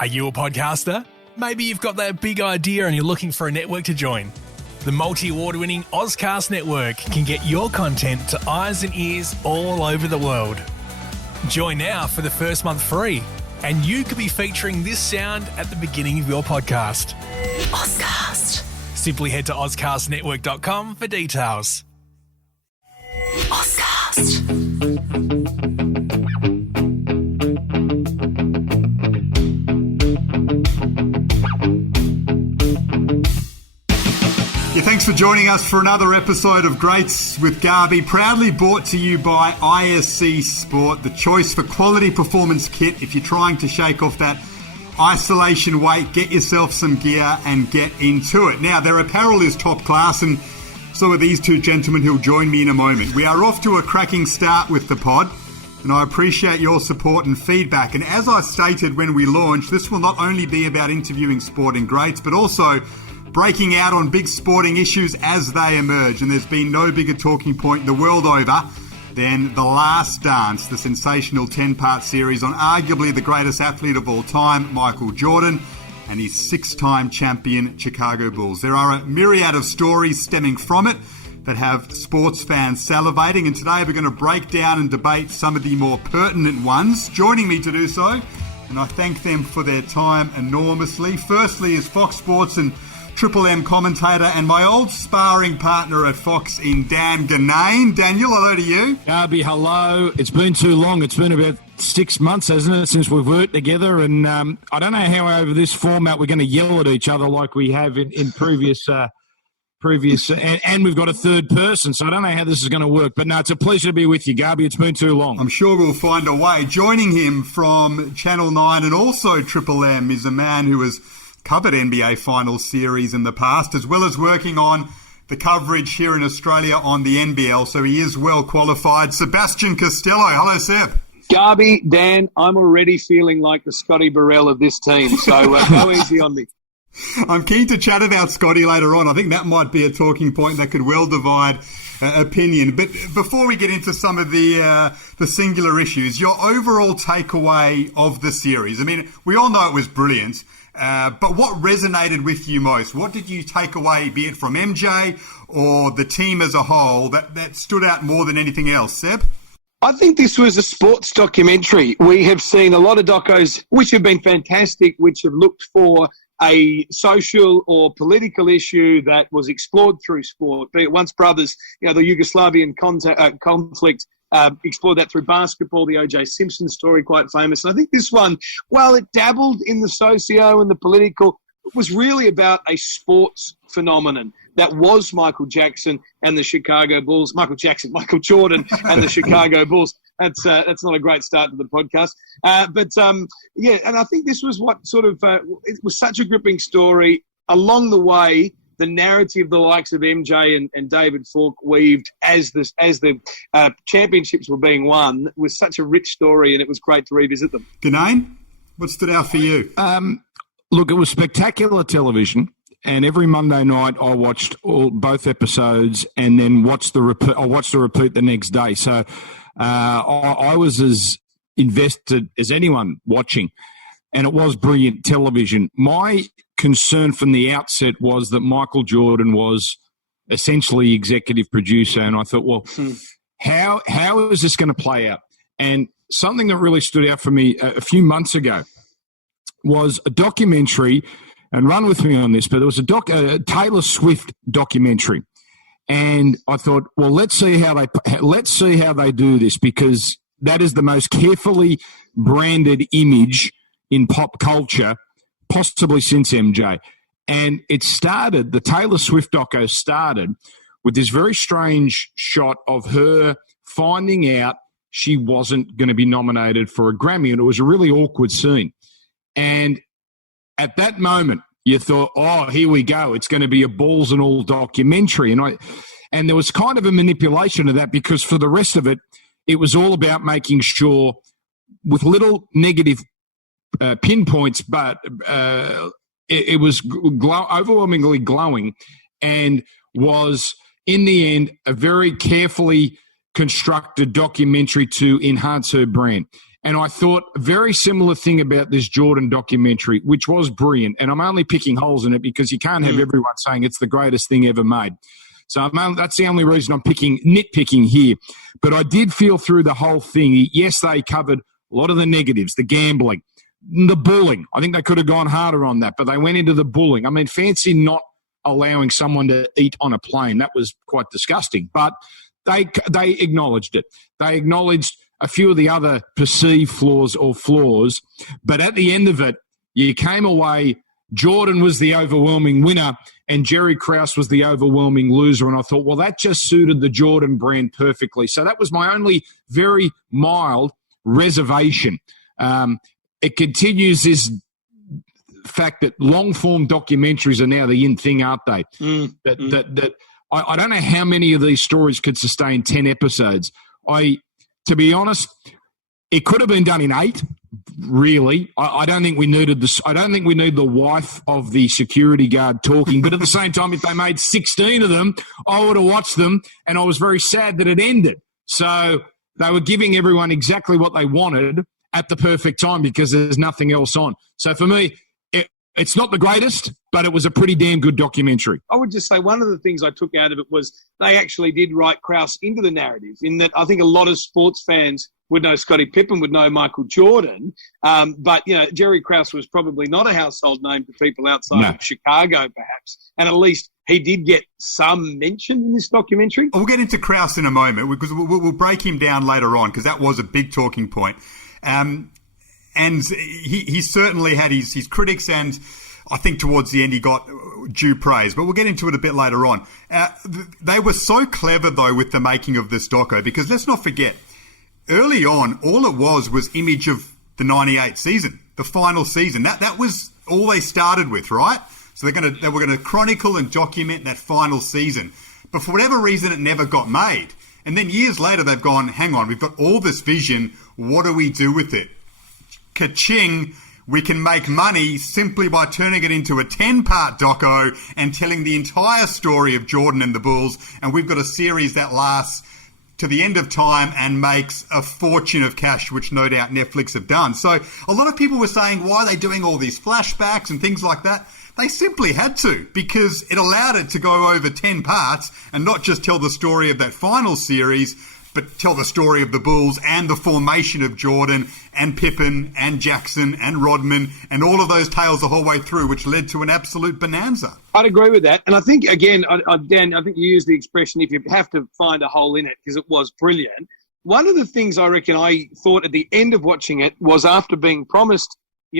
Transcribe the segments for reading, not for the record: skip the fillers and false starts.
Are you a podcaster? Maybe you've got that big idea and you're looking for a network to join. The multi-award-winning Ozcast Network can get your content to eyes and ears all over the world. Join now for the first month free, and you could be featuring this sound at the beginning of your podcast. Ozcast. Simply head to ozcastnetwork.com for details. Ozcast. Thanks for joining us for another episode of Greats with Garby, proudly brought to you by ISC Sport, the choice for quality performance kit. If you're trying to shake off that isolation weight, get yourself some gear and get into it. Now, their apparel is top class, and so are these two gentlemen who'll join me in a moment. We are off to a cracking start with the pod, and I appreciate your support and feedback. And as I stated when we launched, this will not only be about interviewing sporting greats, but also breaking out on big sporting issues as they emerge. And there's been no bigger talking point the world over than The Last Dance, the sensational 10-part series on arguably the greatest athlete of all time, Michael Jordan, and his 6-time champion Chicago Bulls. There are a myriad of stories stemming from it that have sports fans salivating, and today we're going to break down and debate some of the more pertinent ones. Joining me to do so, and I thank them for their time enormously, firstly is Fox Sports and Triple M commentator and my old sparring partner at Fox in Dan Ginnane. Daniel, hello to you. Garby, hello. It's been too long. It's been about 6 months, hasn't it, since we've worked together? And I don't know how over this format we're going to yell at each other like we have in previous, and we've got a third person, so I don't know how this is going to work. But no, it's a pleasure to be with you, Garby. It's been too long. I'm sure we'll find a way. Joining him from Channel 9 and also Triple M is a man who has covered NBA Finals series in the past, as well as working on the coverage here in Australia on the NBL, so he is well qualified. Sebastian Costello. Hello, Seb. Garby, Dan, I'm already feeling like the Scottie Burrell of this team, so go easy on me. I'm keen to chat about Scottie later on. I think that might be a talking point that could well divide opinion. But before we get into some of the singular issues, your overall takeaway of the series. I mean, we all know it was brilliant. But what resonated with you most? What did you take away, be it from MJ or the team as a whole, that stood out more than anything else, Seb? I think this was a sports documentary. We have seen a lot of docos which have been fantastic, which have looked for a social or political issue that was explored through sport, be it Once Brothers, the Yugoslavian conflict, explored that through basketball, the O.J. Simpson story, quite famous. And I think this one, while it dabbled in the socio and the political, it was really about a sports phenomenon that was Michael Jackson and the Chicago Bulls. Michael Jordan and the Chicago Bulls. That's not a great start to the podcast. And I think this was what sort of, it was such a gripping story. Along the way, the narrative the likes of MJ and David Falk weaved as the championships were being won was such a rich story, and it was great to revisit them. Ginnane, what stood out for you? Look, it was spectacular television, and every Monday night I watched both episodes and then watched the repeat. I watched the repeat the next day. So I was as invested as anyone watching, and it was brilliant television. My concern from the outset was that Michael Jordan was essentially executive producer, and I thought, well, how is this going to play out? And something that really stood out for me a few months ago was a documentary, and run with me on this, but there was a Taylor Swift documentary, and I thought, well, let's see how they do this, because that is the most carefully branded image in pop culture possibly since MJ. And the Taylor Swift doco started with this very strange shot of her finding out she wasn't going to be nominated for a Grammy, and it was a really awkward scene. And at that moment, you thought, oh, here we go. It's going to be a balls and all documentary. And there was kind of a manipulation of that, because for the rest of it, it was all about making sure, with little negative pinpoints, but it was overwhelmingly glowing, and was, in the end, a very carefully constructed documentary to enhance her brand. And I thought a very similar thing about this Jordan documentary, which was brilliant. And I'm only picking holes in it because you can't have everyone saying it's the greatest thing ever made. So that's the only reason I'm nitpicking here. But I did feel through the whole thing, yes, they covered a lot of the negatives, the gambling, the bullying. I think they could have gone harder on that, but they went into the bullying. I mean, fancy not allowing someone to eat on a plane. That was quite disgusting. But they acknowledged it. They acknowledged a few of the other perceived flaws, but at the end of it, you came away, Jordan was the overwhelming winner and Jerry Krause was the overwhelming loser, and I thought, well, that just suited the Jordan brand perfectly. So that was my only very mild reservation. It continues this fact that long-form documentaries are now the in thing, aren't they? I don't know how many of these stories could sustain 10 episodes. To be honest, it could have been done in 8. Really, I don't think we needed this. I don't think we need the wife of the security guard talking. But at the same time, if they made 16 of them, I would have watched them, and I was very sad that it ended. So they were giving everyone exactly what they wanted at the perfect time because there's nothing else on. So for me, it's not the greatest, but it was a pretty damn good documentary. I would just say one of the things I took out of it was they actually did write Krause into the narrative, in that I think a lot of sports fans would know Scottie Pippen, would know Michael Jordan, but Jerry Krause was probably not a household name to people outside of Chicago, perhaps, and at least he did get some mention in this documentary. We'll get into Krause in a moment because we'll break him down later on because that was a big talking point. And he certainly had his critics, and I think towards the end he got due praise. But we'll get into it a bit later on. They were so clever, though, with the making of this doco, because let's not forget, early on, all it was image of the 98 season, the final season. That was all they started with, right? So they were gonna chronicle and document that final season. But for whatever reason, it never got made. And then years later, they've gone, hang on, we've got all this vision. What do we do with it? Ka-ching, we can make money simply by turning it into a 10-part doco and telling the entire story of Jordan and the Bulls. And we've got a series that lasts to the end of time and makes a fortune of cash, which no doubt Netflix have done. So a lot of people were saying, why are they doing all these flashbacks and things like that? They simply had to, because it allowed it to go over 10 parts and not just tell the story of that final series, but tell the story of the Bulls and the formation of Jordan and Pippen and Jackson and Rodman and all of those tales the whole way through, which led to an absolute bonanza. I'd agree with that. And I think, again, Dan, I think you used the expression, if you have to find a hole in it, because it was brilliant. One of the things I reckon I thought at the end of watching it was, after being promised,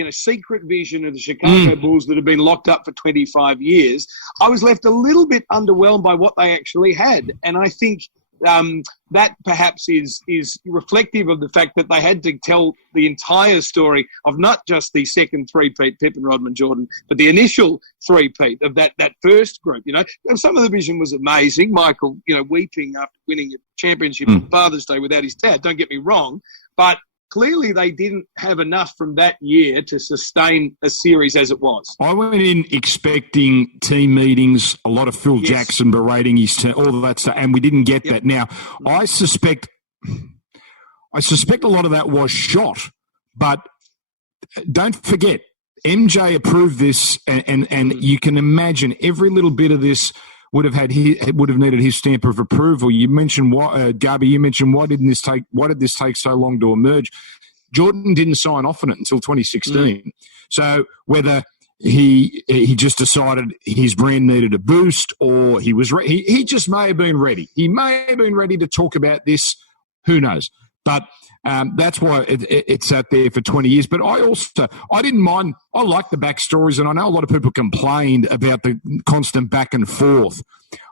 secret vision of the Chicago Bulls that had been locked up for 25 years, I was left a little bit underwhelmed by what they actually had. And I think that perhaps is reflective of the fact that they had to tell the entire story of not just the second three-peat, Pippen, Rodman, Jordan, but the initial three-peat of that first group, And some of the vision was amazing. Michael, weeping after winning a championship on Father's Day without his dad, don't get me wrong, but clearly they didn't have enough from that year to sustain a series as it was. I went in expecting team meetings, a lot of Phil Jackson berating his team, all of that stuff, and we didn't get that. Now, I suspect a lot of that was shot, but don't forget, MJ approved this, and you can imagine every little bit of this would have needed his stamp of approval. You mentioned Garby. You mentioned why did this take so long to emerge? Jordan didn't sign off on it until 2016. So whether he just decided his brand needed a boost, or he just may have been ready. He may have been ready to talk about this. Who knows? But that's why it sat there for 20 years. But I didn't mind. I like the backstories, and I know a lot of people complained about the constant back and forth.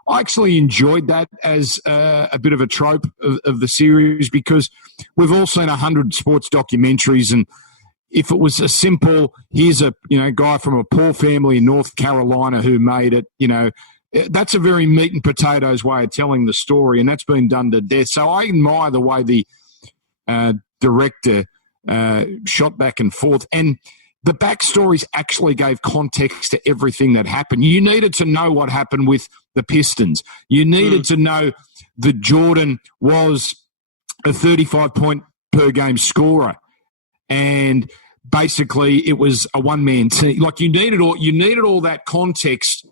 I actually enjoyed that as a bit of a trope of the series, because we've all seen 100 sports documentaries, and if it was a simple, here's a guy from a poor family in North Carolina who made it, that's a very meat and potatoes way of telling the story, and that's been done to death. So I admire the way the director shot back and forth, and the backstories actually gave context to everything that happened. You needed to know what happened with the Pistons. You needed to know that Jordan was a 35-point per game scorer, and basically it was a one-man team. Like you needed all that context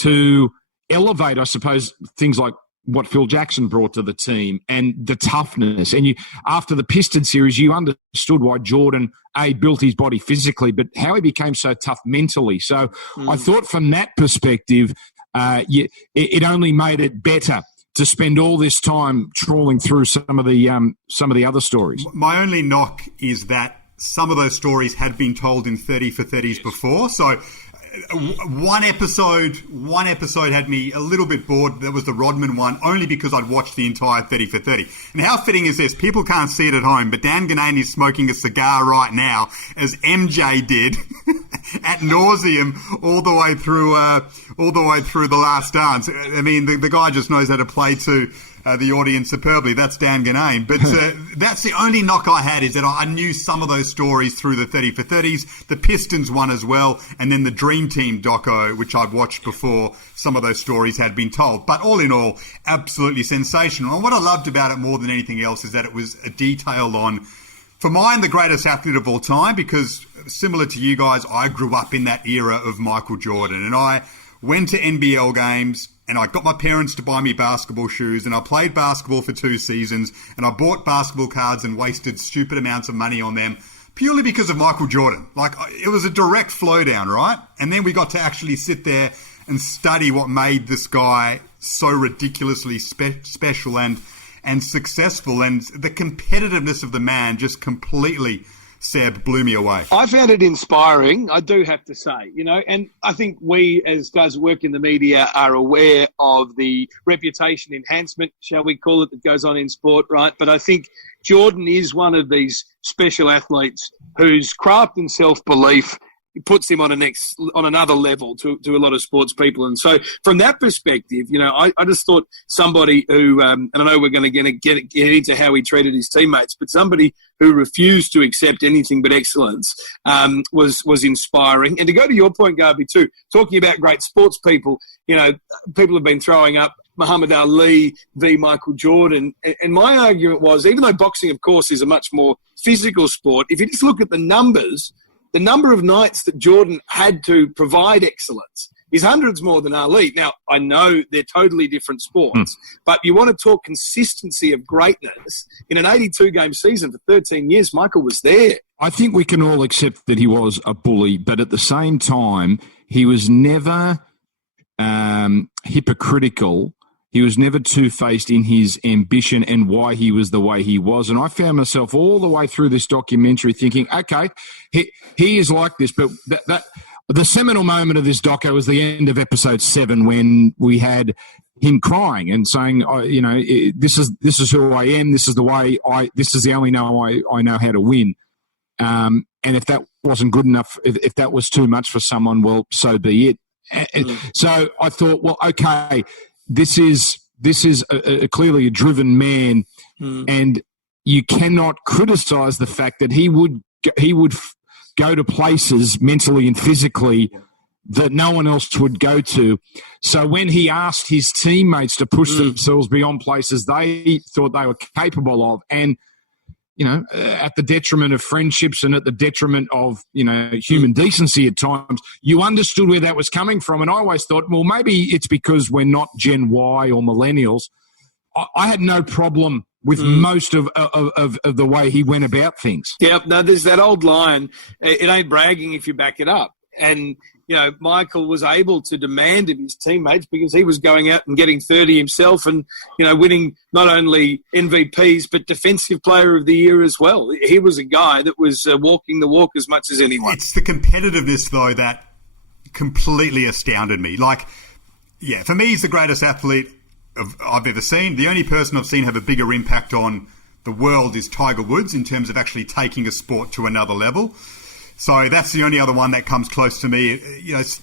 to elevate, I suppose, things like what Phil Jackson brought to the team and the toughness. And after the Pistons series, you understood why Jordan, built his body physically, but how he became so tough mentally. So I thought from that perspective, it only made it better to spend all this time trawling through some of the other stories. My only knock is that some of those stories had been told in 30 for 30s before. So one episode had me a little bit bored. That was the Rodman one, only because I'd watched the entire 30 for 30. And how fitting is this? People can't see it at home, but Dan Ginnane is smoking a cigar right now, as MJ did at nauseum all the way through The Last Dance. I mean, the guy just knows how to play to the audience superbly. That's Dan Ginnane. But that's the only knock I had, is that I knew some of those stories through the 30 for 30s, the Pistons one as well, and then the Dream Team doco, which I'd watched before some of those stories had been told. But all in all, absolutely sensational. And what I loved about it more than anything else is that it was a detail on, for mine, the greatest athlete of all time, because similar to you guys, I grew up in that era of Michael Jordan, and I went to NBL games, and I got my parents to buy me basketball shoes, and I played basketball for 2 seasons, and I bought basketball cards and wasted stupid amounts of money on them purely because of Michael Jordan. Like, it was a direct flow down, right? And then we got to actually sit there and study what made this guy so ridiculously special and successful, and the competitiveness of the man just completely, Seb, blew me away. I found it inspiring, I do have to say, and I think we as guys who work in the media are aware of the reputation enhancement, shall we call it, that goes on in sport, right? But I think Jordan is one of these special athletes whose craft and self-belief puts him on another level to a lot of sports people. And so from that perspective, I just thought somebody who, and I know we're going to get into how he treated his teammates, but somebody who refused to accept anything but excellence was inspiring. And to go to your point, Garby, too, talking about great sports people, people have been throwing up Muhammad Ali v. Michael Jordan. And my argument was, even though boxing, of course, is a much more physical sport, if you just look at the numbers, the number of nights that Jordan had to provide excellence is hundreds more than Ali. Now, I know they're totally different sports, but you want to talk consistency of greatness. In an 82-game season for 13 years, Michael was there. I think we can all accept that he was a bully, but at the same time, he was never hypocritical. He was never two-faced in his ambition and why he was the way he was. And I found myself all the way through this documentary thinking, okay, he is like this. But the seminal moment of this doco was the end of episode 7, when we had him crying and saying, this is who I am. This is the way this is the only way I know how to win. And if that wasn't good enough, if that was too much for someone, well, so be it. So I thought, well, okay, this is clearly a driven man, and you cannot criticise the fact that he would go to places mentally and physically that no one else would go to. So when he asked his teammates to push themselves beyond places they thought they were capable of, and at the detriment of friendships and at the detriment of, human decency at times, you understood where that was coming from. And I always thought, well, maybe it's because we're not Gen Y or millennials. I had no problem with most of the way he went about things. Yeah, no, there's that old line, it ain't bragging if you back it up. And, Michael was able to demand of his teammates because he was going out and getting 30 himself and, winning not only MVPs but Defensive Player of the Year as well. He was a guy that was walking the walk as much as anyone. It's the competitiveness, though, that completely astounded me. Like, yeah, for me, he's the greatest athlete I've ever seen. The only person I've seen have a bigger impact on the world is Tiger Woods in terms of actually taking a sport to another level. So that's the only other one that comes close to me.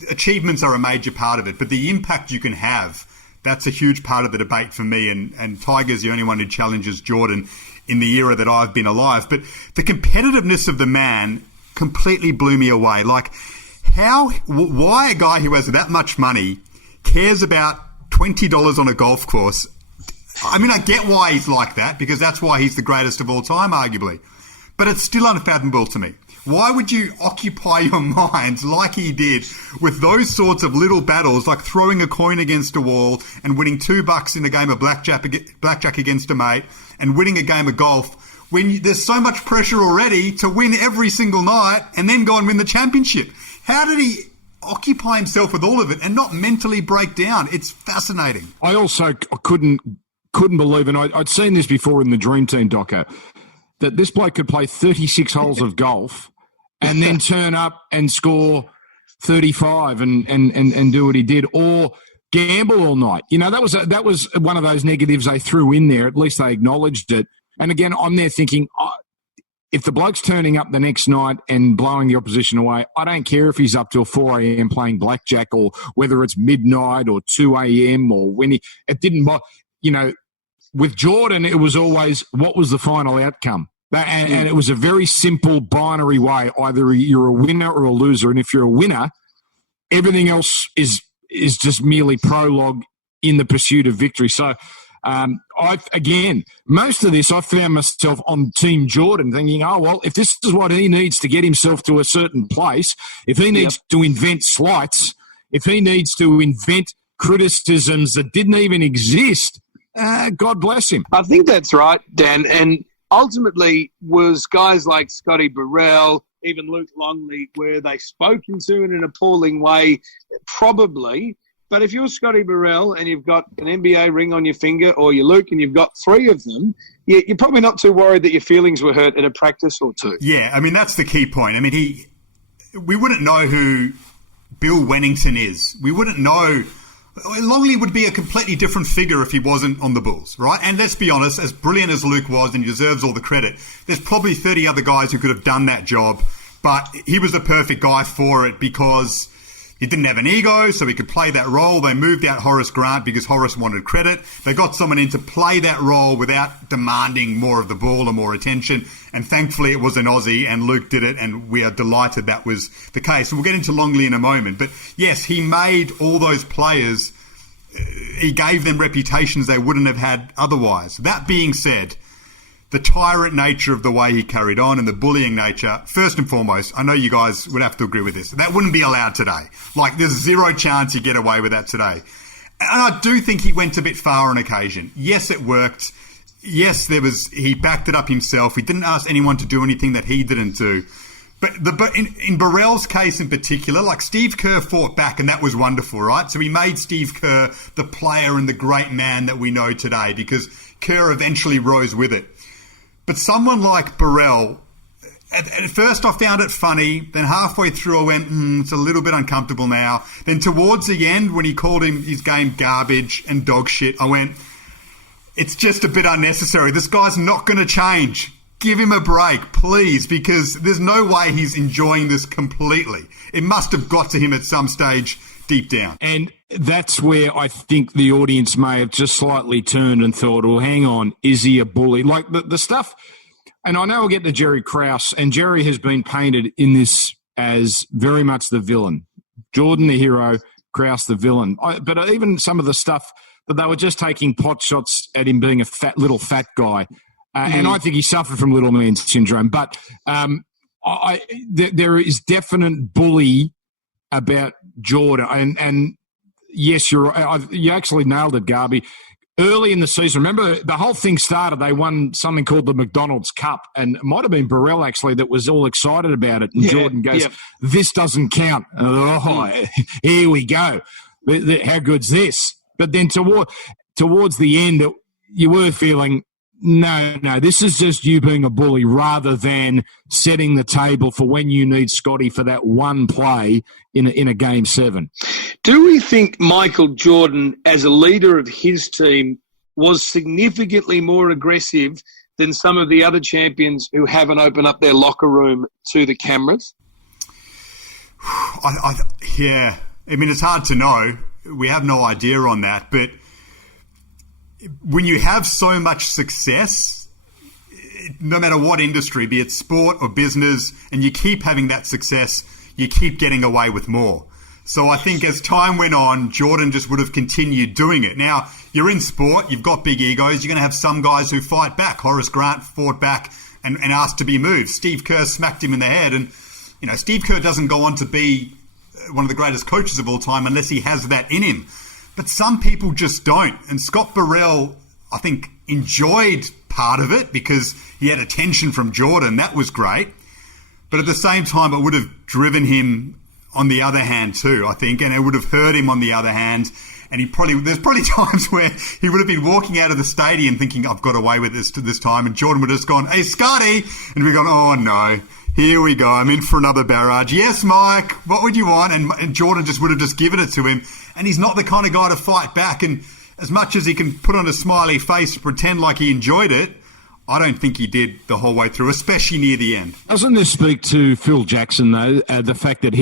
Achievements are a major part of it, but the impact you can have, that's a huge part of the debate for me. And Tiger's the only one who challenges Jordan in the era that I've been alive. But the competitiveness of the man completely blew me away. Like, why a guy who has that much money cares about $20 on a golf course? I mean, I get why he's like that, because that's why he's the greatest of all time, arguably. but it's still unfathomable to me. Why would you occupy your mind like he did with those sorts of little battles, like throwing a coin against a wall and winning $2 in a game of blackjack against a mate and winning a game of golf, when there's so much pressure already to win every single night and then go and win the championship? How did he occupy himself with all of it and not mentally break down? It's fascinating. I also couldn't believe, and I'd seen this before in the Dream Team doco, that this bloke could play 36 holes of golf and then turn up and score 35 and do what he did, or gamble all night. You know, that was one of those negatives they threw in there. At least they acknowledged it. And again, I'm there thinking, if the bloke's turning up the next night and blowing the opposition away, I don't care if he's up till 4 a.m. playing blackjack, or whether it's midnight or 2 a.m. or when it didn't, you know, with Jordan, it was always, what was the final outcome? And it was a very simple binary way. Either you're a winner or a loser. And if you're a winner, everything else is just merely prologue in the pursuit of victory. So, most of this, I found myself on Team Jordan thinking, oh, well, if this is what he needs to get himself to a certain place, if he needs to invent slights, if he needs to invent criticisms that didn't even exist, God bless him. I think that's right, Dan. And ultimately was guys like Scottie Burrell, even Luc Longley, were they spoken to in an appalling way? Probably. But if you're Scottie Burrell and you've got an NBA ring on your finger, or you're Luke and you've got 3 of them, you're probably not too worried that your feelings were hurt in a practice or 2. Yeah, I mean, that's the key point. I mean, we wouldn't know who Bill Wennington is. We wouldn't know. Longley would be a completely different figure if he wasn't on the Bulls, right? And let's be honest, as brilliant as Luke was, and he deserves all the credit, there's probably 30 other guys who could have done that job, but he was the perfect guy for it because he didn't have an ego, so he could play that role. They moved out Horace Grant because Horace wanted credit. They got someone in to play that role without demanding more of the ball or more attention. And thankfully it was an Aussie, and Luke did it, and we are delighted that was the case. We'll get into Longley in a moment. But yes, he made all those players, he gave them reputations they wouldn't have had otherwise. That being said, the tyrant nature of the way he carried on and the bullying nature, first and foremost, I know you guys would have to agree with this, that wouldn't be allowed today. Like, there's zero chance you get away with that today. And I do think he went a bit far on occasion. Yes, it worked. Yes, he backed it up himself. He didn't ask anyone to do anything that he didn't do. But in Burrell's case in particular, like, Steve Kerr fought back, and that was wonderful, right? So he made Steve Kerr the player and the great man that we know today, because Kerr eventually rose with it. But someone like Burrell, at first I found it funny. Then halfway through I went, it's a little bit uncomfortable now. Then towards the end, when he called his game garbage and dog shit, I went, it's just a bit unnecessary. This guy's not going to change. Give him a break, please, because there's no way he's enjoying this completely. It must have got to him at some stage deep down. And that's where I think the audience may have just slightly turned and thought, well, hang on, is he a bully? Like the stuff, and I know I'll get to Jerry Krause, and Jerry has been painted in this as very much the villain. Jordan the hero, Krause the villain. But even some of the stuff that they were just taking pot shots at him being a little fat guy. And I think he suffered from little man syndrome. But there is definite bully about Jordan. And yes, you actually nailed it, Garby. Early in the season, remember, the whole thing started, they won something called the McDonald's Cup, and it might have been Burrell, actually, that was all excited about it. And Jordan goes, this doesn't count. Here we go. How good's this? But then towards the end, you were feeling, no, this is just you being a bully rather than setting the table for when you need Scottie for that one play in a Game 7. Do we think Michael Jordan, as a leader of his team, was significantly more aggressive than some of the other champions who haven't opened up their locker room to the cameras? Yeah. I mean, it's hard to know. We have no idea on that, but when you have so much success, no matter what industry, be it sport or business, and you keep having that success, you keep getting away with more. So I think as time went on, Jordan just would have continued doing it. Now, you're in sport, you've got big egos, you're going to have some guys who fight back. Horace Grant fought back and asked to be moved. Steve Kerr smacked him in the head, and Steve Kerr doesn't go on to be one of the greatest coaches of all time unless he has that in him. But some people just don't. And Scott Burrell, I think, enjoyed part of it because he had attention from Jordan. That was great. But at the same time, it would have driven him on the other hand too, I think, and it would have hurt him on the other hand. And there's probably times where he would have been walking out of the stadium thinking, I've got away with this time. And Jordan would have just gone, hey, Scotty. And we've gone, oh, no. Here we go. I'm in for another barrage. Yes, Mike. What would you want? And Jordan just would have just given it to him. And he's not the kind of guy to fight back. And as much as he can put on a smiley face to pretend like he enjoyed it, I don't think he did the whole way through, especially near the end. Doesn't this speak to Phil Jackson, though? The fact that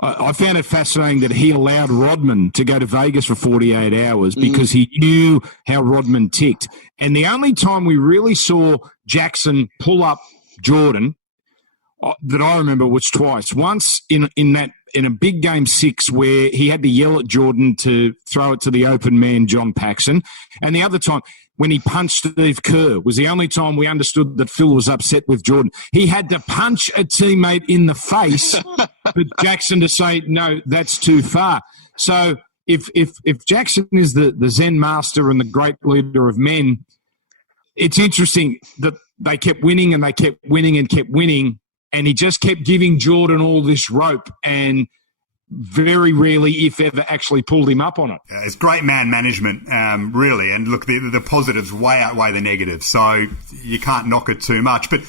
I found it fascinating that he allowed Rodman to go to Vegas for 48 hours because he knew how Rodman ticked. And the only time we really saw Jackson pull up Jordan that I remember was twice. Once in a big game 6 where he had to yell at Jordan to throw it to the open man, John Paxson. And the other time when he punched Steve Kerr was the only time we understood that Phil was upset with Jordan. He had to punch a teammate in the face for Jackson to say, no, that's too far. So if Jackson is the Zen master and the great leader of men, it's interesting that they kept winning and they kept winning and kept winning, and he just kept giving Jordan all this rope and very rarely, if ever, actually pulled him up on it. It's great man management, really. And look, the positives way outweigh the negatives, so you can't knock it too much. But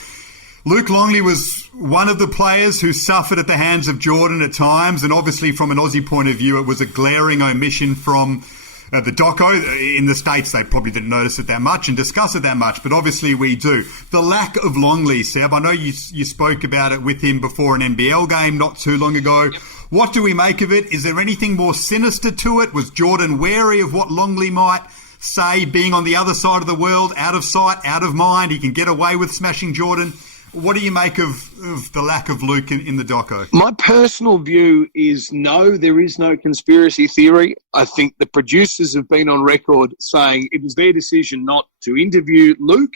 Luc Longley was one of the players who suffered at the hands of Jordan at times, and obviously from an Aussie point of view, it was a glaring omission from the doco. In the States, they probably didn't notice it that much and discuss it that much, but obviously we do. The lack of Longley, Seb, I know you spoke about it with him before an NBL game not too long ago. What do we make of it? Is there anything more sinister to it? Was Jordan wary of what Longley might say, being on the other side of the world, out of sight, out of mind? He can get away with smashing Jordan. What do you make of the lack of Luke in the doco? My personal view is no, there is no conspiracy theory. I think the producers have been on record saying it was their decision not to interview Luke.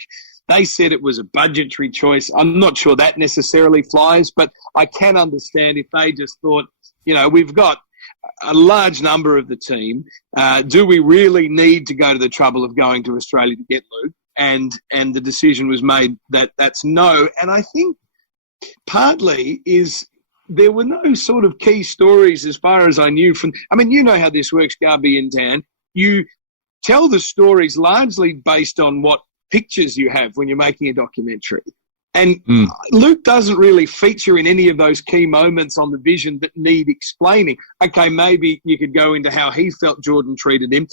They said it was a budgetary choice. I'm not sure that necessarily flies, but I can understand if they just thought, we've got a large number of the team. Do we really need to go to the trouble of going to Australia to get Luke? And the decision was made that that's no. And I think partly is there were no sort of key stories as far as I knew from. I mean, you know how this works, Garby and Dan. You tell the stories largely based on what pictures you have when you're making a documentary. And Luke doesn't really feature in any of those key moments on the vision that need explaining. Okay, maybe you could go into how he felt Jordan treated him,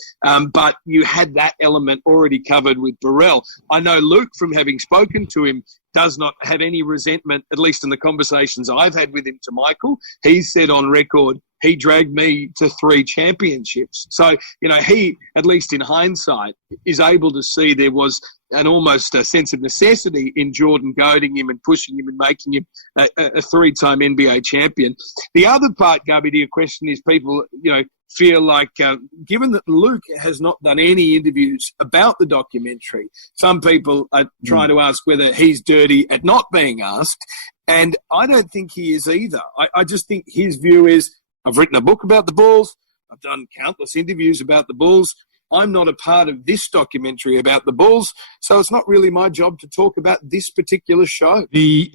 but you had that element already covered with Burrell. I know Luke, from having spoken to him, does not have any resentment, at least in the conversations I've had with him to Michael. He said on record, he dragged me to 3 championships. So, he, at least in hindsight, is able to see there was almost a sense of necessity in Jordan goading him and pushing him and making him a 3-time NBA champion. The other part, Garby, to your question is people, feel like, given that Luke has not done any interviews about the documentary, some people are trying to ask whether he's dirty at not being asked. And I don't think he is either. I just think his view is, I've written a book about the Bulls. I've done countless interviews about the Bulls. I'm not a part of this documentary about the Bulls, so it's not really my job to talk about this particular show. The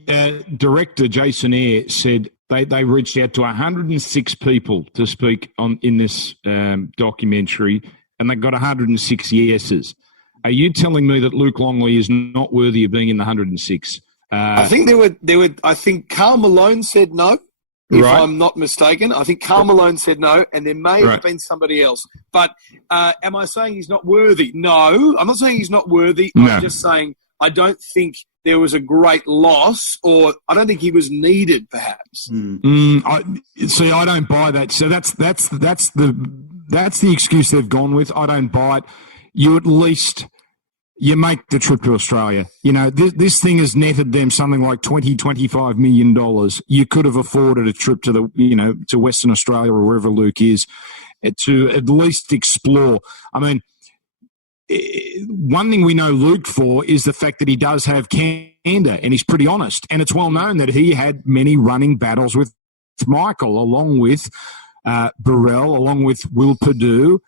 director, Jason Eyre, said they reached out to 106 people to speak in this documentary, and they got 106 yeses. Are you telling me that Luc Longley is not worthy of being in the 106? I think there were. I think Karl Malone said no. If I'm not mistaken, I think Karl Malone said no, and there may have been somebody else. But am I saying he's not worthy? No, I'm not saying he's not worthy. No. I'm just saying I don't think there was a great loss, or I don't think he was needed, perhaps. I don't buy that. So that's the excuse they've gone with. I don't buy it. You at least. You make the trip to Australia. This thing has netted them something like $25 million. You could have afforded a trip to to Western Australia or wherever Luke is to at least explore. I mean, one thing we know Luke for is the fact that he does have candor and he's pretty honest. And it's well known that he had many running battles with Michael, along with Burrell, along with Will Perdue.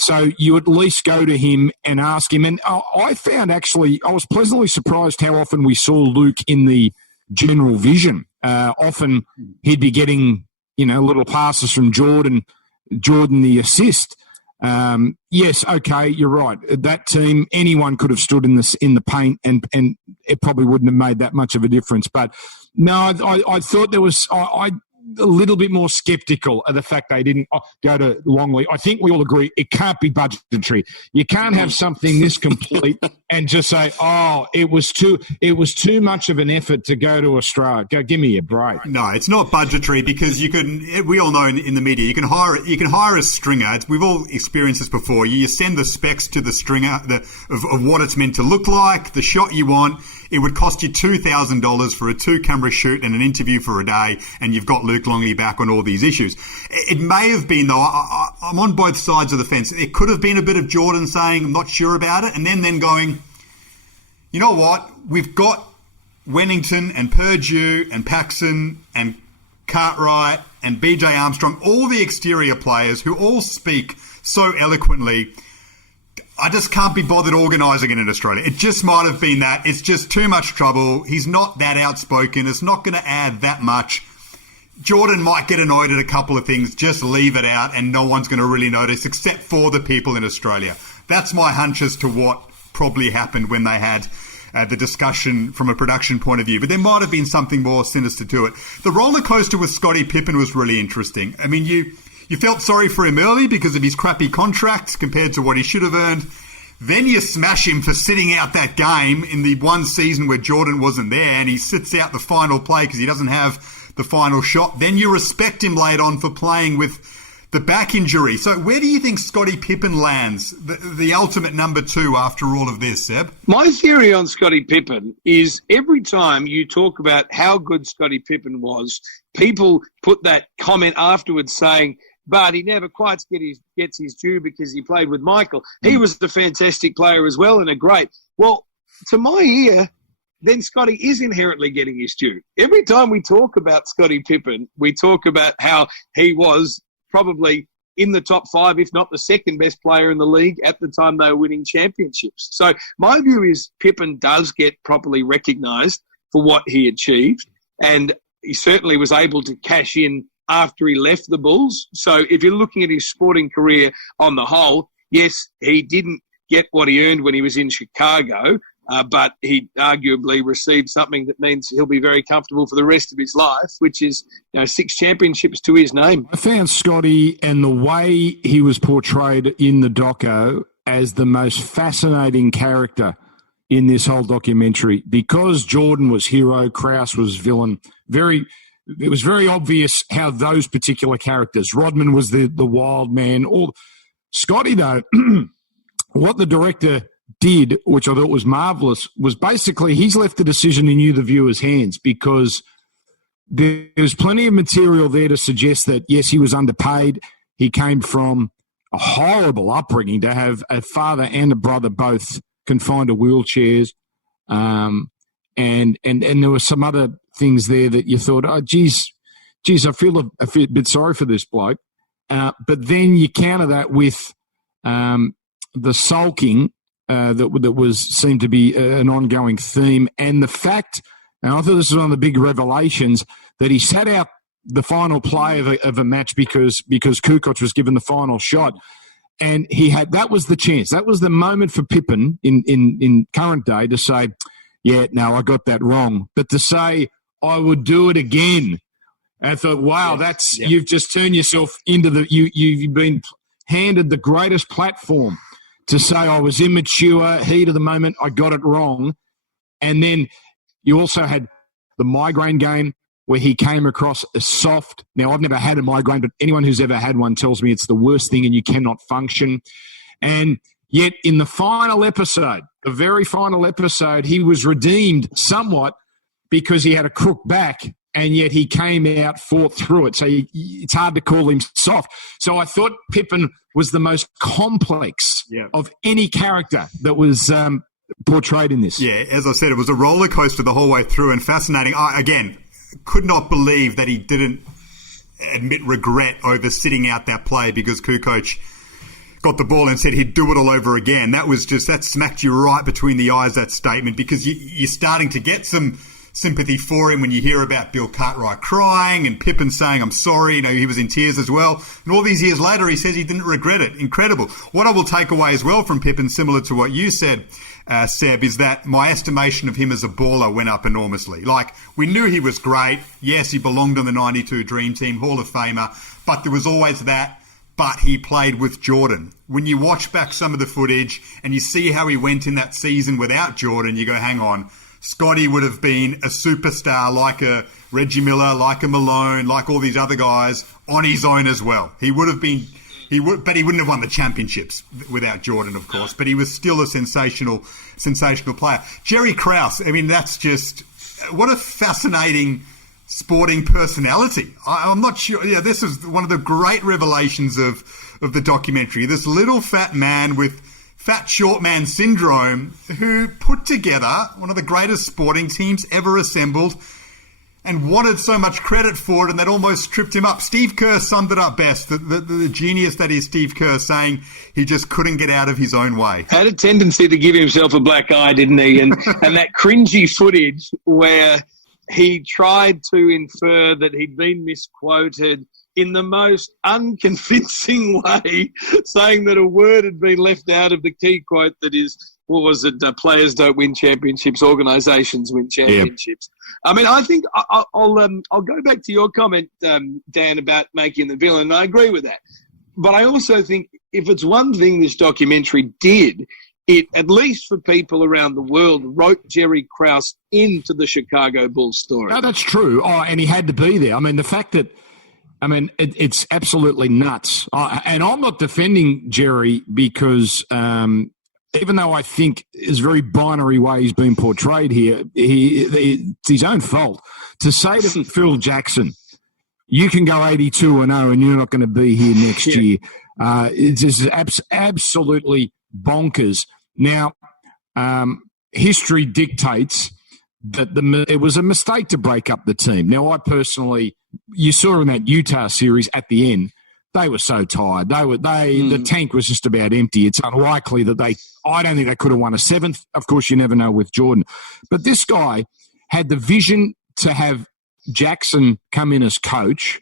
So you at least go to him and ask him. And I found actually, I was pleasantly surprised how often we saw Luke in the general vision. Often he'd be getting, little passes from Jordan the assist. Yes, okay, you're right. That team, anyone could have stood in the paint, and it probably wouldn't have made that much of a difference. But no, I thought there was a little bit more sceptical of the fact they didn't go to Longley. I think we all agree it can't be budgetary. You can't have something this complete and just say, it was too much of an effort to go to Australia. Give me a break. No, it's not budgetary because we all know in the media, you can hire a stringer. We've all experienced this before. You send the specs to the stringer of what it's meant to look like, the shot you want. It would cost you $2,000 for a 2-camera shoot and an interview for a day, and you've got Luc Longley back on all these issues. It may have been, though, I'm on both sides of the fence. It could have been a bit of Jordan saying, I'm not sure about it, and then going, you know what, we've got Wennington and Perdue and Paxson and Cartwright and BJ Armstrong, all the exterior players who all speak so eloquently. I just can't be bothered organising it in Australia. It just might have been that. It's just too much trouble. He's not that outspoken. It's not going to add that much. Jordan might get annoyed at a couple of things. Just leave it out and no one's going to really notice except for the people in Australia. That's my hunch as to what probably happened when they had the discussion from a production point of view. But there might have been something more sinister to it. The roller coaster with Scottie Pippen was really interesting. I mean, You felt sorry for him early because of his crappy contract compared to what he should have earned. Then you smash him for sitting out that game in the one season where Jordan wasn't there and he sits out the final play because he doesn't have the final shot. Then you respect him late on for playing with the back injury. So where do you think Scottie Pippen lands, the ultimate number 2 after all of this, Seb? My theory on Scottie Pippen is every time you talk about how good Scottie Pippen was, people put that comment afterwards saying, but he never quite gets his due because he played with Michael. He was a fantastic player as well and a great. Well, to my ear, then Scottie is inherently getting his due. Every time we talk about Scottie Pippen, we talk about how he was probably in the top 5, if not the second best player in the league at the time they were winning championships. So my view is Pippen does get properly recognised for what he achieved, and he certainly was able to cash in after he left the Bulls. So if you're looking at his sporting career on the whole, yes, he didn't get what he earned when he was in Chicago, but he arguably received something that means he'll be very comfortable for the rest of his life, which is 6 championships to his name. I found Scottie and the way he was portrayed in the doco as the most fascinating character in this whole documentary because Jordan was hero, Krause was villain. It was very obvious how those particular characters, Rodman was the wild man. Scottie, though, what the director did, which I thought was marvellous, was basically he's left the decision in you, the viewer's hands, because there's plenty of material there to suggest that, yes, he was underpaid. He came from a horrible upbringing to have a father and a brother both confined to wheelchairs. And there were some other things there that you thought, oh, geez, I feel a bit sorry for this bloke. But then you counter that with the sulking that seemed to be an ongoing theme, and the fact, and I thought this was one of the big revelations, that he sat out the final play of a match because Kukoc was given the final shot. And that was the chance. That was the moment for Pippen in current day to say, yeah, no, I got that wrong. But to say, I would do it again. And I thought, wow, you've just turned yourself into you've been handed the greatest platform to say I was immature, heat of the moment, I got it wrong. And then you also had the migraine game where he came across as soft. Now, I've never had a migraine, but anyone who's ever had one tells me it's the worst thing and you cannot function. And yet in the final episode, the very final episode, he was redeemed somewhat because he had a crook back and yet he came out, fought through it. So it's hard to call him soft. So I thought Pippen was the most complex of any character that was portrayed in this. Yeah, as I said, it was a roller coaster the whole way through and fascinating. I, again, could not believe that he didn't admit regret over sitting out that play because Kukoc got the ball and said he'd do it all over again. That smacked you right between the eyes, that statement, because you're starting to get some sympathy for him when you hear about Bill Cartwright crying and Pippen saying, I'm sorry, he was in tears as well. And all these years later, he says he didn't regret it. Incredible. What I will take away as well from Pippen, similar to what you said, Seb, is that my estimation of him as a baller went up enormously. Like, we knew he was great. Yes, he belonged on the 92 Dream Team, Hall of Famer, but there was always that, but he played with Jordan. When you watch back some of the footage and you see how he went in that season without Jordan, you go, hang on, Scottie would have been a superstar like a Reggie Miller, like a Malone, like all these other guys on his own as well. But he wouldn't have won the championships without Jordan, of course. But he was still a sensational player. Jerry Krause, that's just what a fascinating sporting personality. I'm not sure. Yeah, this is one of the great revelations of the documentary. This little fat man with fat short man syndrome who put together one of the greatest sporting teams ever assembled and wanted so much credit for it, and that almost tripped him up. Steve Kerr summed it up best, the genius that is Steve Kerr, saying he just couldn't get out of his own way. Had a tendency to give himself a black eye, didn't he? And that cringy footage where he tried to infer that he'd been misquoted in the most unconvincing way, saying that a word had been left out of the key quote that is, what was it? Players don't win championships, organisations win championships. Yep. I think I'll go back to your comment, Dan, about making the villain, and I agree with that. But I also think if it's one thing this documentary did, it, at least for people around the world, wrote Jerry Krause into the Chicago Bulls story. No, that's true. Oh, and he had to be there. The fact that, it's absolutely nuts. And I'm not defending Jerry because even though I think it's a very binary way he's been portrayed here, it's his own fault. To say to Phil Jackson, you can go 82-0 and you're not going to be here next year, it's just absolutely bonkers. Now, history dictates that it was a mistake to break up the team. Now, I personally, you saw in that Utah series at the end, they were so tired. The tank was just about empty. It's unlikely that I don't think they could have won a seventh. Of course, you never know with Jordan. But this guy had the vision to have Jackson come in as coach.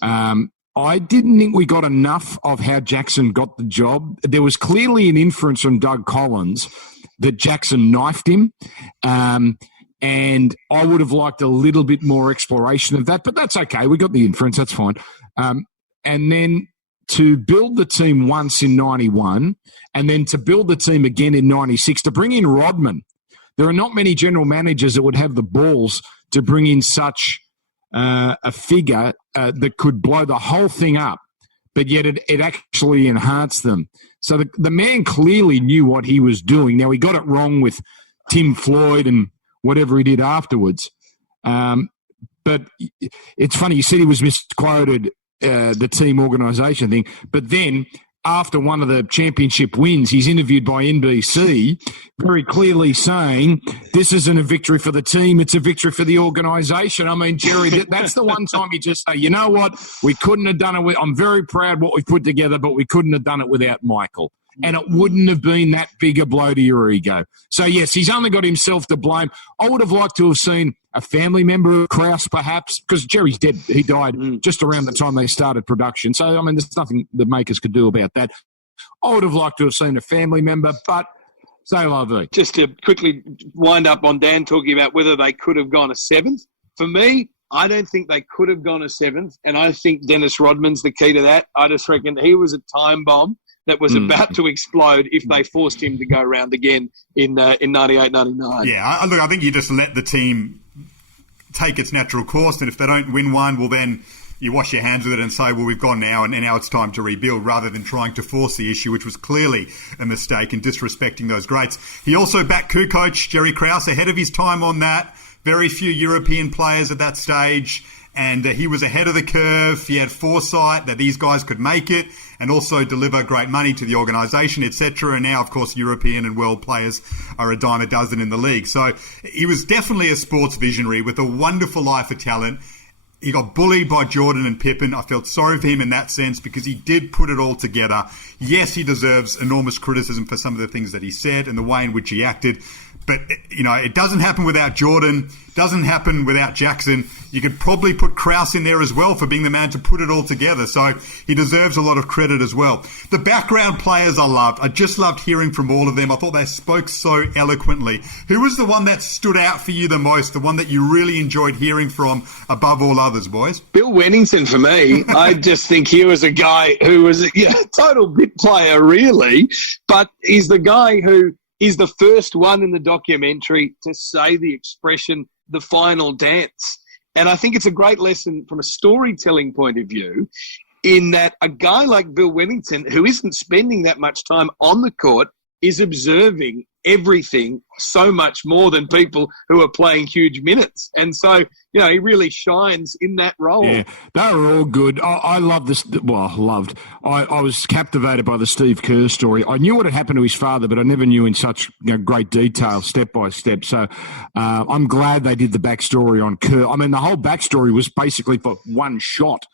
I didn't think we got enough of how Jackson got the job. There was clearly an inference from Doug Collins that Jackson knifed him. And I would have liked a little bit more exploration of that, but that's okay. We got the inference. That's fine. And then to build the team once in 91 and then to build the team again in 96, to bring in Rodman. There are not many general managers that would have the balls to bring in such a figure that could blow the whole thing up, but yet it actually enhanced them. So the man clearly knew what he was doing. Now, he got it wrong with Tim Floyd and whatever he did afterwards. But it's funny, you said he was misquoted, the team organisation thing, but then after one of the championship wins, he's interviewed by NBC, very clearly saying, this isn't a victory for the team, it's a victory for the organisation. Jerry, that's the one time you just say, you know what, we couldn't have done it I'm very proud what we've put together, but we couldn't have done it without Michael. And it wouldn't have been that big a blow to your ego. So, yes, he's only got himself to blame. I would have liked to have seen a family member of Krause, perhaps, because Jerry's dead. He died just around the time they started production. So, there's nothing the makers could do about that. I would have liked to have seen a family member, but say la vie. Just to quickly wind up on Dan talking about whether they could have gone a seventh. For me, I don't think they could have gone a seventh, and I think Dennis Rodman's the key to that. I just reckon he was a time bomb that was about to explode if they forced him to go around again in 98, 99. Yeah, I think you just let the team take its natural course, and if they don't win one, well, then you wash your hands with it and say, well, we've gone now, and now it's time to rebuild, rather than trying to force the issue, which was clearly a mistake and disrespecting those greats. He also backed Kukoc, Jerry Krause, ahead of his time on that. very few European players at that stage. And he was ahead of the curve. He had foresight that these guys could make it and also deliver great money to the organisation, etc. And now, of course, European and world players are a dime a dozen in the league. So he was definitely a sports visionary with a wonderful eye for talent. He got bullied by Jordan and Pippen. I felt sorry for him in that sense because he did put it all together. Yes, he deserves enormous criticism for some of the things that he said and the way in which he acted. But, you know, it doesn't happen without Jordan, doesn't happen without Jackson. You could probably put Krause in there as well for being the man to put it all together. So he deserves a lot of credit as well. The background players I loved. I just loved hearing from all of them. I thought they spoke so eloquently. Who was the one that stood out for you the most, the one that you really enjoyed hearing from above all others, boys? Bill Wennington for me. I just think he was a guy who was a total bit player, really. But he's the guy who is the first one in the documentary to say the expression, the final dance. And I think it's a great lesson from a storytelling point of view in that a guy like Bill Wennington, who isn't spending that much time on the court, is observing everything so much more than people who are playing huge minutes. And so, you know, he really shines in that role. Yeah, they were all good. I love this. Well, I was captivated by the Steve Kerr story. I knew what had happened to his father, but I never knew in such great detail, step by step. So I'm glad they did the backstory on Kerr. I mean, the whole backstory was basically for one shot.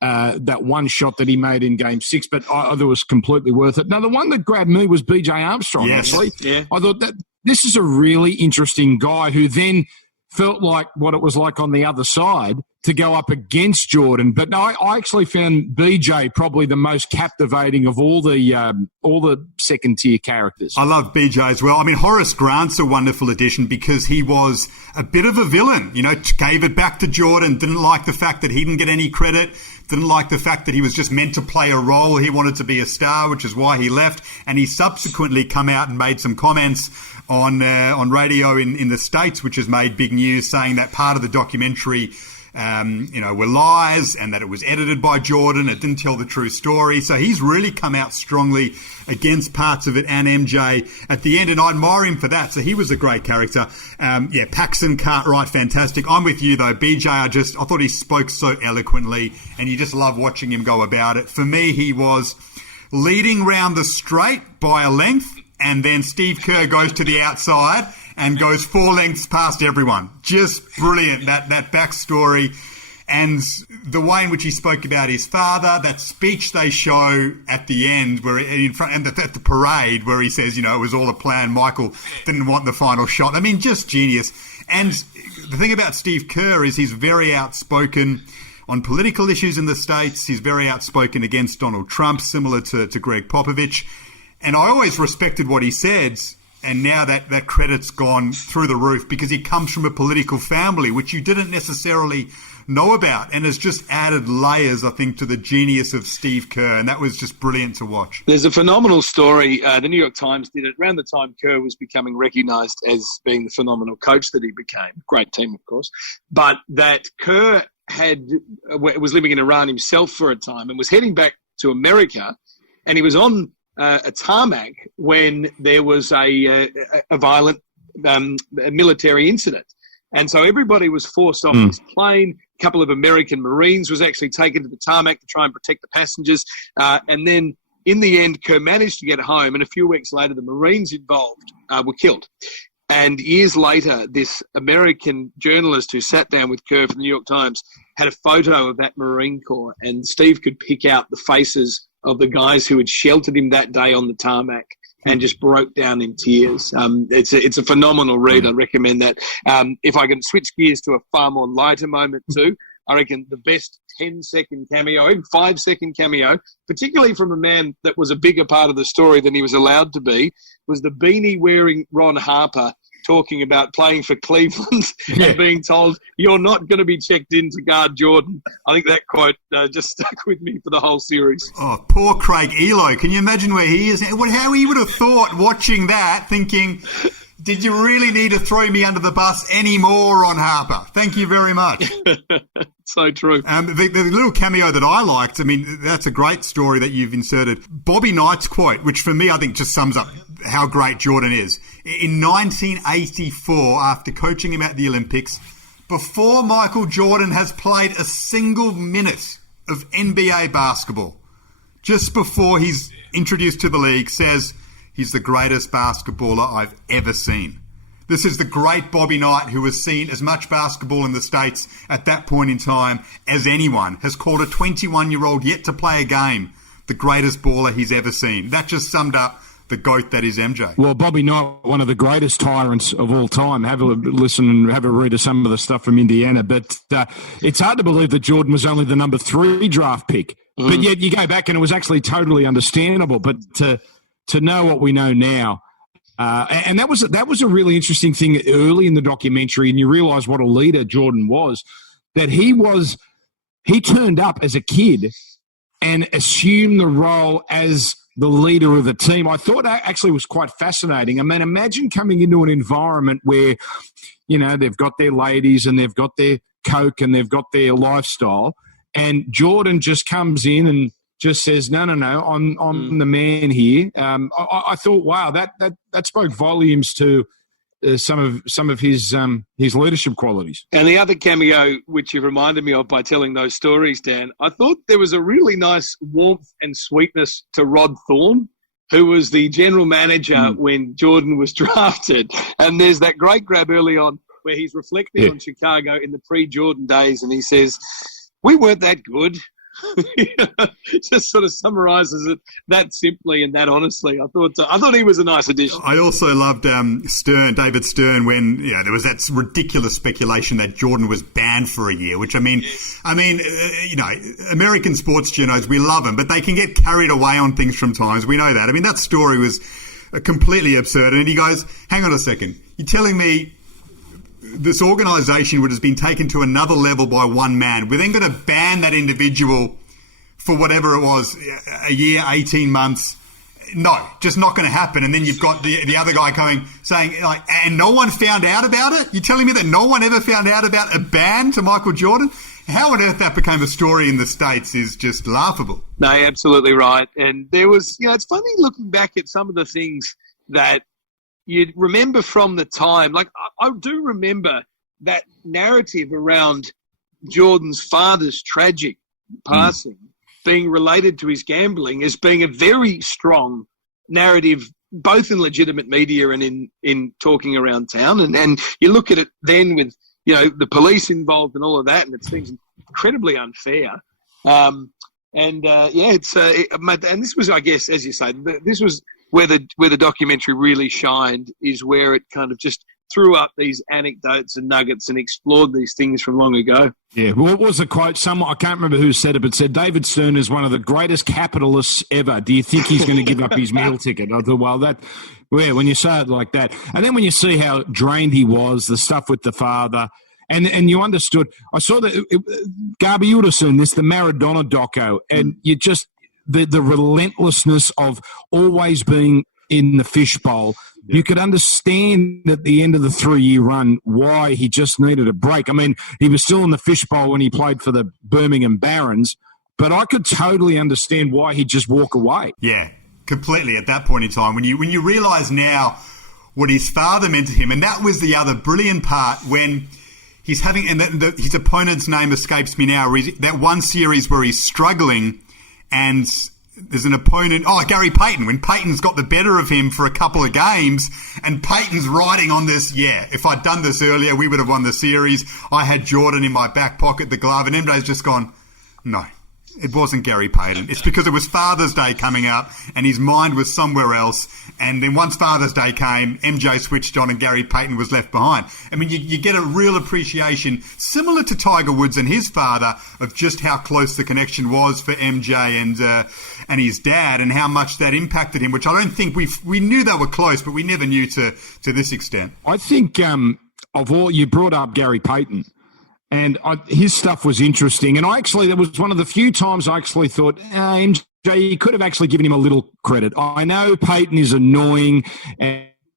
That one shot that he made in Game 6, but I thought it was completely worth it. Now, the one that grabbed me was BJ Armstrong, actually. Yeah. I thought that this is a really interesting guy who then felt like what it was like on the other side to go up against Jordan. But no, I actually found BJ probably the most captivating of all the second-tier characters. I love BJ as well. I mean, Horace Grant's a wonderful addition because he was a bit of a villain, you know, gave it back to Jordan, didn't like the fact that he didn't get any credit, didn't like the fact that he was just meant to play a role. He wanted to be a star, which is why he left. And he subsequently come out and made some comments on radio in the States, which has made big news, saying that part of the documentary were lies and that it was edited by Jordan. It didn't tell the true story. So he's really come out strongly against parts of it and MJ at the end, and I admire him for that. So he was a great character. Paxson, Cartwright, fantastic. I'm with you though. BJ, I thought he spoke so eloquently and you just love watching him go about it. For me, he was leading round the straight by a length, and then Steve Kerr goes to the outside and goes 4 lengths past everyone. Just brilliant, that backstory. And the way in which he spoke about his father, that speech they show at the end, where at the parade, where he says, you know, it was all a plan. Michael didn't want the final shot. I mean, just genius. And the thing about Steve Kerr is he's very outspoken on political issues in the States. He's very outspoken against Donald Trump, similar to Greg Popovich. And I always respected what he said. And now that credit's gone through the roof because he comes from a political family, which you didn't necessarily know about, and has just added layers, I think, to the genius of Steve Kerr, and that was just brilliant to watch. There's a phenomenal story. The New York Times did it around the time Kerr was becoming recognised as being the phenomenal coach that he became. Great team, of course. But that Kerr was living in Iran himself for a time and was heading back to America, and he was on a tarmac when there was a violent military incident. And so everybody was forced off his plane. A couple of American Marines was actually taken to the tarmac to try and protect the passengers. And then in the end, Kerr managed to get home. And a few weeks later, the Marines involved were killed. And years later, this American journalist who sat down with Kerr from the New York Times had a photo of that Marine Corps. And Steve could pick out the faces of the guys who had sheltered him that day on the tarmac and just broke down in tears. It's a phenomenal read. I recommend that. If I can switch gears to a far more lighter moment too, I reckon the best 10-second cameo, even 5-second cameo, particularly from a man that was a bigger part of the story than he was allowed to be, was the beanie-wearing Ron Harper talking about playing for Cleveland and being told, you're not going to be checked in to guard Jordan. I think that quote just stuck with me for the whole series. Oh, poor Craig Elo. Can you imagine where he is? How he would have thought watching that, thinking, did you really need to throw me under the bus anymore, Ron Harper? Thank you very much. So true. The little cameo that I liked, I mean, that's a great story that you've inserted. Bobby Knight's quote, which for me I think just sums up how great Jordan is in 1984 after coaching him at the Olympics, before Michael Jordan has played a single minute of NBA basketball, just before he's introduced to the league, says he's the greatest basketballer I've ever seen. This is the great Bobby Knight, who has seen as much basketball in the States at that point in time as anyone, has called a 21-year-old yet to play a game the greatest baller he's ever seen. That just summed up the GOAT that is MJ. Well, Bobby Knight, one of the greatest tyrants of all time. Have a listen and have a read of some of the stuff from Indiana. But it's hard to believe that Jordan was only the number 3 draft pick. But yet you go back and it was actually totally understandable. But to know what we know now, and that was a really interesting thing early in the documentary, and you realise what a leader Jordan was, that he turned up as a kid and assumed the role as the leader of the team. I thought that actually was quite fascinating. I mean, imagine coming into an environment where, you know, they've got their ladies and they've got their Coke and they've got their lifestyle, and Jordan just comes in and just says, no, I'm the man here. I thought, wow, that spoke volumes to some of his leadership qualities. And the other cameo, which you reminded me of by telling those stories, Dan, I thought there was a really nice warmth and sweetness to Rod Thorne, who was the general manager when Jordan was drafted. And there's that great grab early on where he's reflecting on Chicago in the pre-Jordan days, and he says, we weren't that good. Just sort of summarises it that simply and that honestly. I thought he was a nice addition. I also loved David Stern, when there was that ridiculous speculation that Jordan was banned for a year. Which American sports journos, we love them, but they can get carried away on things from times. We know that. I mean, that story was completely absurd. And he goes, "Hang on a second, you're telling me this organisation would have been taken to another level by one man. We're then going to ban that individual for whatever it was, a year, 18 months. No, just not going to happen." And then you've got the other guy saying, like, and no one found out about it? You're telling me that no one ever found out about a ban to Michael Jordan? How on earth that became a story in the States is just laughable. No, absolutely right. And there was, it's funny looking back at some of the things that you'd remember from the time. Like, I do remember that narrative around Jordan's father's tragic passing being related to his gambling as being a very strong narrative, both in legitimate media and in talking around town. And you look at it then with, the police involved and all of that, and it seems incredibly unfair. And this was, I guess, as you say, this was where the documentary really shined, is where it kind of just threw up these anecdotes and nuggets and explored these things from long ago. Yeah, well, what was the quote? I can't remember who said it, but said, David Stern is one of the greatest capitalists ever. Do you think he's going to give up his meal ticket? I thought, well, when you say it like that. And then when you see how drained he was, the stuff with the father, and you understood. I saw that, Garby, you would have seen this, the Maradona doco, and you just, the relentlessness of always being in the fishbowl. Yeah. You could understand at the end of the 3-year run why he just needed a break. I mean, he was still in the fishbowl when he played for the Birmingham Barons, but I could totally understand why he'd just walk away. Yeah, completely at that point in time. When you realise now what his father meant to him, and that was the other brilliant part when he's having, and his opponent's name escapes me now, that one series where he's struggling and there's an opponent, Gary Payton, when Payton's got the better of him for a couple of games, and Payton's riding on this, if I'd done this earlier, we would have won the series. I had Jordan in my back pocket, the glove, and MJ's just gone, no, it wasn't Gary Payton. It's because it was Father's Day coming up, and his mind was somewhere else, and then once Father's Day came, MJ switched on and Gary Payton was left behind. I mean, you get a real appreciation, similar to Tiger Woods and his father, of just how close the connection was for MJ and his dad, and how much that impacted him, which I don't think we knew they were close, but we never knew to this extent. I think of all, you brought up Gary Payton, and his stuff was interesting. And that was one of the few times I actually thought, MJ, you could have actually given him a little credit. I know Payton is annoying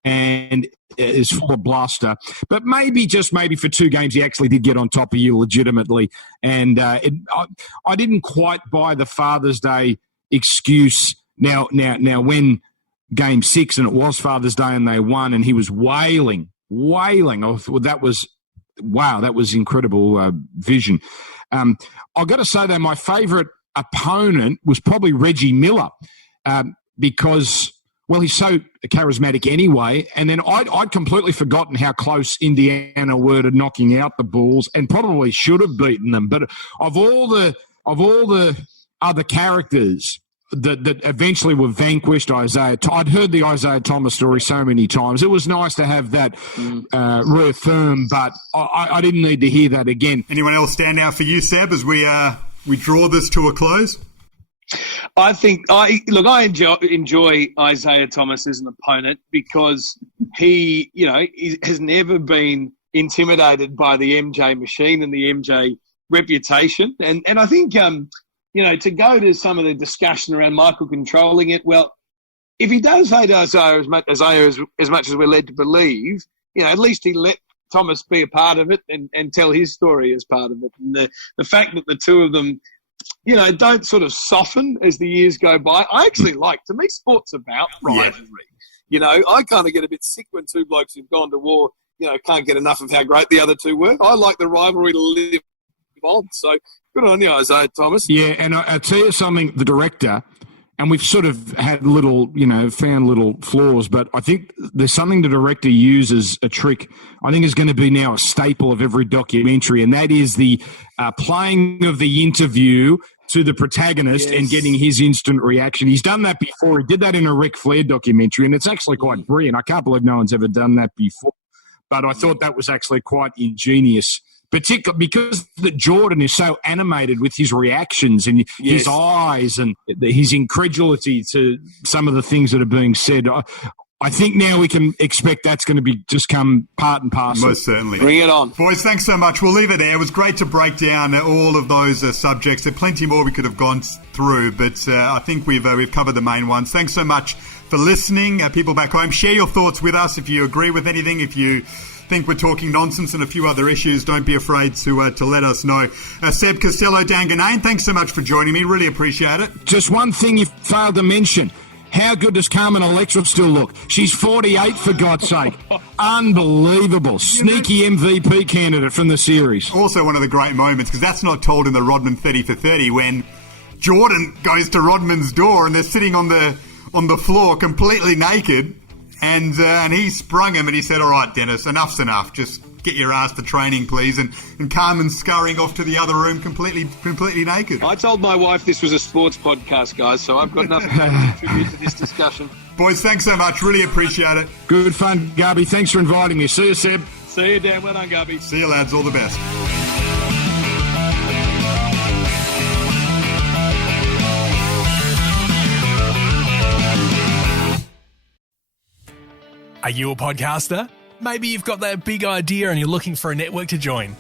and is full of bluster, but maybe for 2 games he actually did get on top of you legitimately. And I didn't quite buy the Father's Day excuse. Now when Game 6, and it was Father's Day, and they won, and he was wailing. I thought that was incredible vision. I've got to say, though, my favourite opponent was probably Reggie Miller because, well, he's so charismatic anyway. And then I'd completely forgotten how close Indiana were to knocking out the Bulls, and probably should have beaten them. But of all the other characters that eventually were vanquished, I'd heard the Isaiah Thomas story so many times. It was nice to have that reaffirmed, but I didn't need to hear that again. Anyone else stand out for you, Seb, as we draw this to a close? I think I enjoy Isaiah Thomas as an opponent because he has never been intimidated by the MJ machine and the MJ reputation, and I think to go to some of the discussion around Michael controlling it, well, if he does hate Isaiah as much as we're led to believe, at least he let Thomas be a part of it and tell his story as part of it. And the fact that the two of them, don't sort of soften as the years go by, I actually like. To me, sport's about rivalry. Yeah. I kind of get a bit sick when two blokes who've gone to war, can't get enough of how great the other two were. I like the rivalry to live on. So good on you, Isaiah Thomas. Yeah, and I'll tell you something, the director, and we've sort of had found little flaws, but I think there's something the director uses, a trick, I think is going to be now a staple of every documentary, and that is the playing of the interview to the protagonist and getting his instant reaction. He's done that before. He did that in a Ric Flair documentary, and it's actually quite brilliant. I can't believe no one's ever done that before, but I thought that was actually quite ingenious. Particularly because that Jordan is so animated with his reactions and his eyes and his incredulity to some of the things that are being said. I think now we can expect that's going to be just come part and parcel. Most certainly. Bring it on. Boys, thanks so much. We'll leave it there. It was great to break down all of those subjects. There's plenty more we could have gone through, but I think we've covered the main ones. Thanks so much for listening. People back home, share your thoughts with us if you agree with anything, if you think we're talking nonsense and a few other issues, don't be afraid to let us know. Seb Costello, Dan Ginnane, thanks so much for joining me. Really appreciate it. Just one thing you failed to mention. How good does Carmen Electra still look? She's 48, for God's sake. Unbelievable. Sneaky MVP candidate from the series. Also one of the great moments, because that's not told in the Rodman 30 for 30, when Jordan goes to Rodman's door and they're sitting on the floor completely naked. And he sprung him and he said, "All right, Dennis, enough's enough. Just get your ass to training, please." And Carmen's scurrying off to the other room completely naked. I told my wife this was a sports podcast, guys, so I've got nothing to contribute to this discussion. Boys, thanks so much. Really appreciate it. Good fun, Garby. Thanks for inviting me. See you, Seb. See you, Dan. Well done, Garby. See you, lads. All the best. Are you a podcaster? Maybe you've got that big idea and you're looking for a network to join.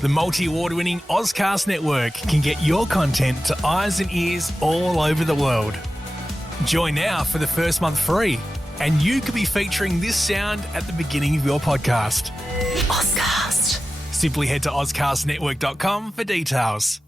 The multi-award-winning Ozcast Network can get your content to eyes and ears all over the world. Join now for the first month free, and you could be featuring this sound at the beginning of your podcast. Ozcast. Simply head to ozcastnetwork.com for details.